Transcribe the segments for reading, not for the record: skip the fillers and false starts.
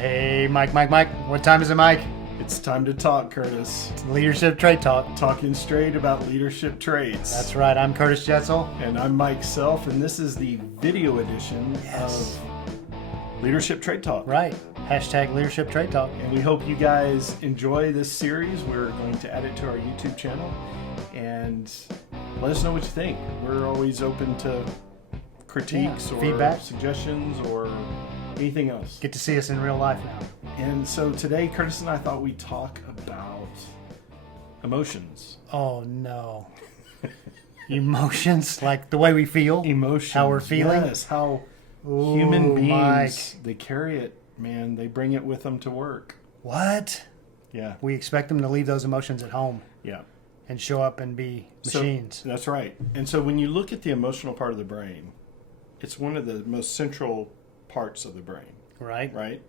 Hey, Mike. What time is it, Mike? It's time to talk, Curtis. Leadership Trade Talk. Talking straight about leadership traits. That's right. I'm Curtis Jahzaar. And I'm Mike Self, and this is the video edition Yes. of Leadership Trade Talk. Right. Hashtag Leadership Trade Talk. And we hope you guys enjoy this series. We're going to add it to our YouTube channel. And let us know what you think. We're always open to critiques or feedback, suggestions, or anything else. Get to see us in real life now. And so today, Curtis and I thought we'd talk about emotions. Oh, no. Emotions, like the way we feel. Emotions. How we're feeling. Yes, how Ooh, human beings, Mike. they carry it, man. They bring it with them to work. What? Yeah. We expect them to leave those emotions at home Yeah. and show up and be machines. So, that's right. And so when you look at the emotional part of the brain, it's one of the most central parts of the brain, Right? right?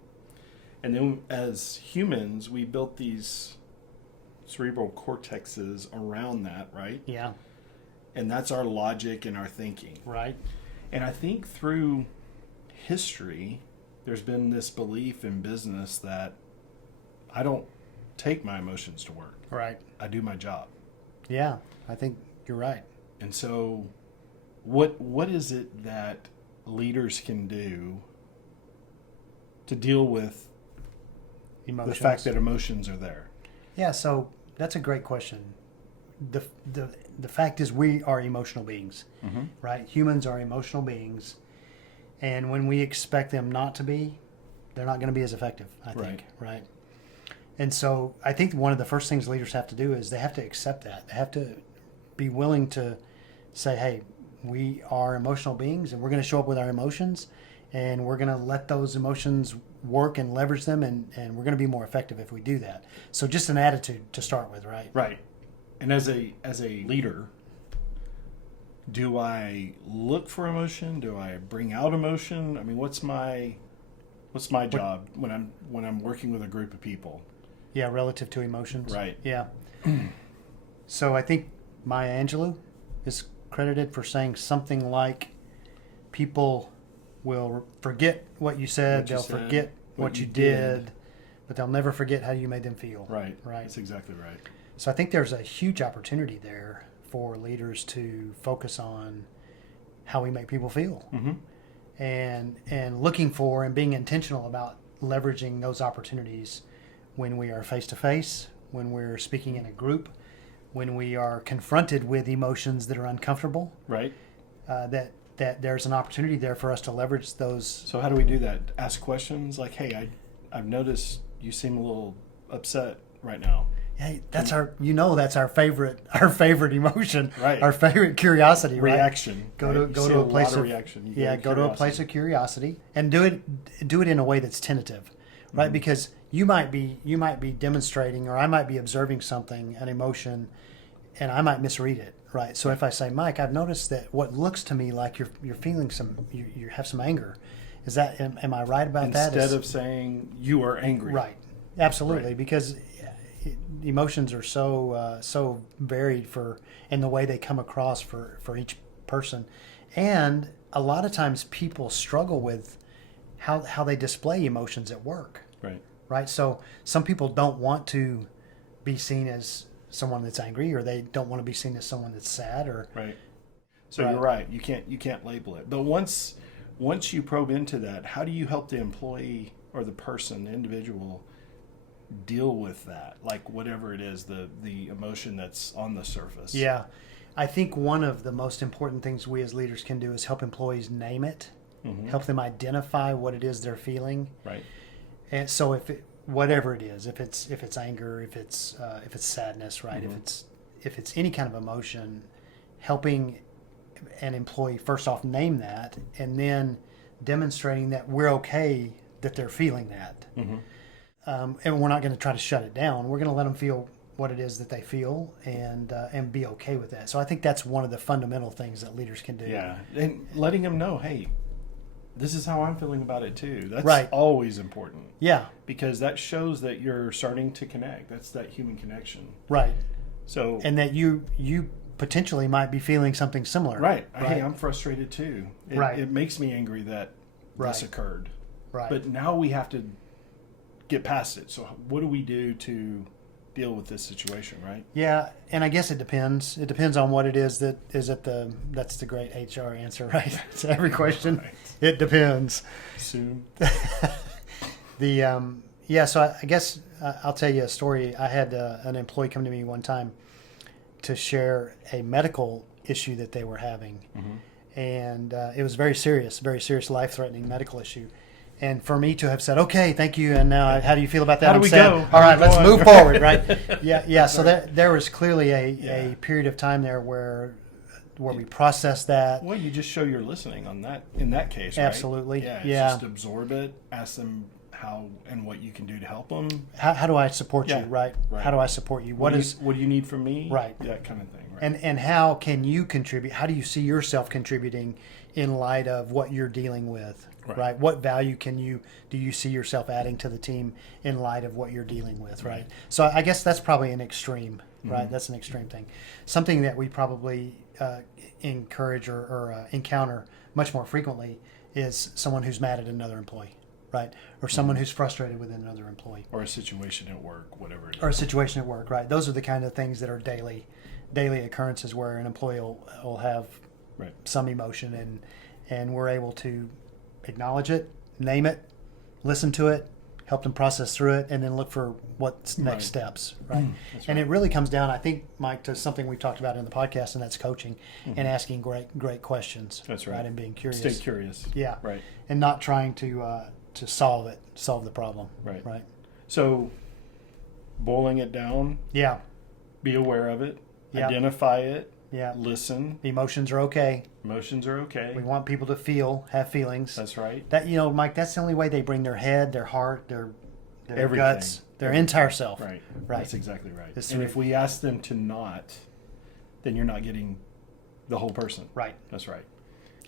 And then as humans, we built these cerebral cortexes around that, right? Yeah. And that's our logic and our thinking. Right. And I think through history, there's been this belief in business that I don't take my emotions to work. Right. I do my job. Yeah. I think you're right. And so what is it that leaders can do to deal with Emotions. the fact that emotions are there? Yeah, so that's a great question. The fact is we are emotional beings, right? Humans are emotional beings, and when we expect them not to be, they're not going to be as effective, I think, right? And so I think one of the first things leaders have to do is they have to accept that. They have to be willing to say, hey, we are emotional beings, and we're going to show up with our emotions, and we're going to let those emotions work and leverage them, and we're going to be more effective if we do that. So just an attitude to start with, right? Right. And as a leader, do I look for emotion? Do I bring out emotion? I mean, what's my job when I'm working with a group of people? Yeah, relative to emotions. Right. Yeah. So I think Maya Angelou is credited for saying something like, people will forget what you said, they'll forget what you did, but they'll never forget how you made them feel. Right. Right. That's exactly right. So I think there's a huge opportunity there for leaders to focus on how we make people feel, and looking for and being intentional about leveraging those opportunities when we are face to face, when we're speaking in a group, when we are confronted with emotions that are uncomfortable. Right. That there's an opportunity there for us to leverage those. So how do we do that? Ask questions like, hey, I've noticed you seem a little upset right now. Hey, that's our favorite emotion, Right. Our favorite curiosity, right? Reaction. Go right? to You see a place lot of reaction. You go to a place of curiosity, and do it in a way that's tentative, right? Because you might be demonstrating, or I might be observing something, an emotion, and I might misread it, right? So if I say, Mike, I've noticed that what looks to me like you're feeling you have some anger. Is that am I right about that? Instead of saying you are angry. Right. Absolutely, Right. because emotions are so varied in the way they come across for each person, and a lot of times people struggle with how they display emotions at work. Right. Right. So some people don't want to be seen as someone that's angry, or they don't want to be seen as someone that's sad, or Right. So Right. you're right. You can't label it. But once you probe into that, how do you help the employee or the person, the individual, deal with that? Like whatever it is, the emotion that's on the surface. Yeah. I think one of the most important things we as leaders can do is help employees name it, help them identify what it is they're feeling. Right. And so whatever it is, if it's anger, if it's sadness, right? If it's any kind of emotion, helping an employee first off name that, and then demonstrating that we're okay that they're feeling that. And we're not going to try to shut it down. We're going to let them feel what it is that they feel, and be okay with that. So I think that's one of the fundamental things that leaders can do. Yeah. And letting them know, hey, this is how I'm feeling about it too. That's Right. always important. Yeah. Because that shows that you're starting to connect. That's that human connection. Right. So And that you potentially might be feeling something similar. right. Hey, I'm frustrated too. Right. It makes me angry that Right. this occurred. Right. But now we have to get past it. So what do we do to deal with this situation, right? Yeah, and I guess it depends. It depends on what it is that is at the. That's the great HR answer, right? To every question, Right. It depends. Soon. So I guess I'll tell you a story. I had an employee come to me one time to share a medical issue that they were having, and it was very serious, life-threatening medical issue. And for me to have said, "Okay, thank you," and now how do you feel about that? How do I'm we sad. go? All right, let's How do we move go on? forward, right? Yeah. So there was clearly a period of time there where we processed that. Well, you just show you're listening on that in that case, right? Absolutely. Yeah. Yeah. Just absorb it. Ask them how and what you can do to help them. How do I support you, Yeah, right? right. How do I support you? What do you need from me? Right. That kind of thing. Right. And how can you contribute? How do you see yourself contributing in light of what you're dealing with? Right. What value do you see yourself adding to the team in light of what you're dealing with? Right. So I guess that's probably an extreme, right? That's an extreme thing. Something that we probably encourage or encounter much more frequently is someone who's mad at another employee, right? Or someone who's frustrated with another employee. Or a situation at work, whatever it is. Or a situation at work, right? Those are the kind of things that are daily occurrences where an employee will have some emotion and we're able to acknowledge it, name it, listen to it, help them process through it, and then look for what's next steps, right? And it really comes down, I think, Mike, to something we talked about in the podcast, and that's coaching and asking great questions. That's right. And being curious. Stay curious. Yeah. Right. And not trying to solve the problem. Right. Right. So, boiling it down, Yeah. be aware of it, Yeah. identify it, Yeah. listen. The emotions are okay. Emotions are okay. We want people to have feelings. That's right. That, Mike, that's the only way they bring their head, their heart, their Everything. guts, their entire self. Right. Right. That's exactly right. It's And through- if we ask them to not, then you're not getting the whole person. Right. That's right.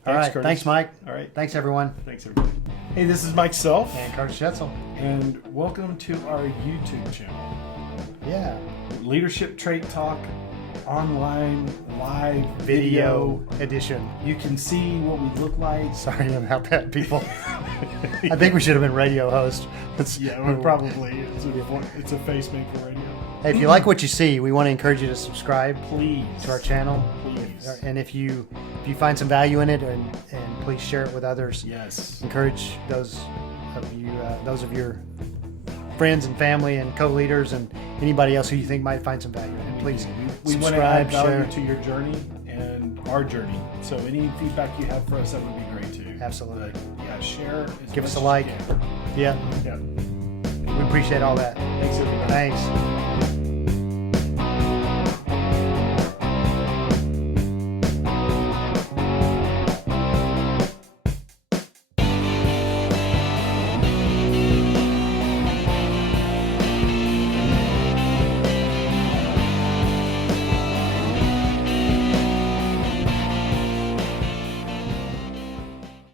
All right. Curtis. Thanks, Mike. All right. Thanks, everyone. Thanks, everybody. Hey, this is Mike Self, And Curtis Schetzel. and welcome to our YouTube channel. Yeah. Leadership Trait Talk, online, live, video. edition. You can see what we look like. Sorry about that, people. I think we should have been radio host. Probably. It's a face made for radio. Hey, if you like what you see, we want to encourage you to subscribe Please. to our channel. Please. And if you find some value in it, and please share it with others. Yes. Encourage those of your friends and family and co-leaders and anybody else who you think might find some value in it. Please We want to add subscribe, value share. to your journey and our journey. So any feedback you have for us, that would be great too. Absolutely. Yeah, share. Give us a like. Yeah, Yeah. we appreciate all that. Thanks, everybody. Thanks.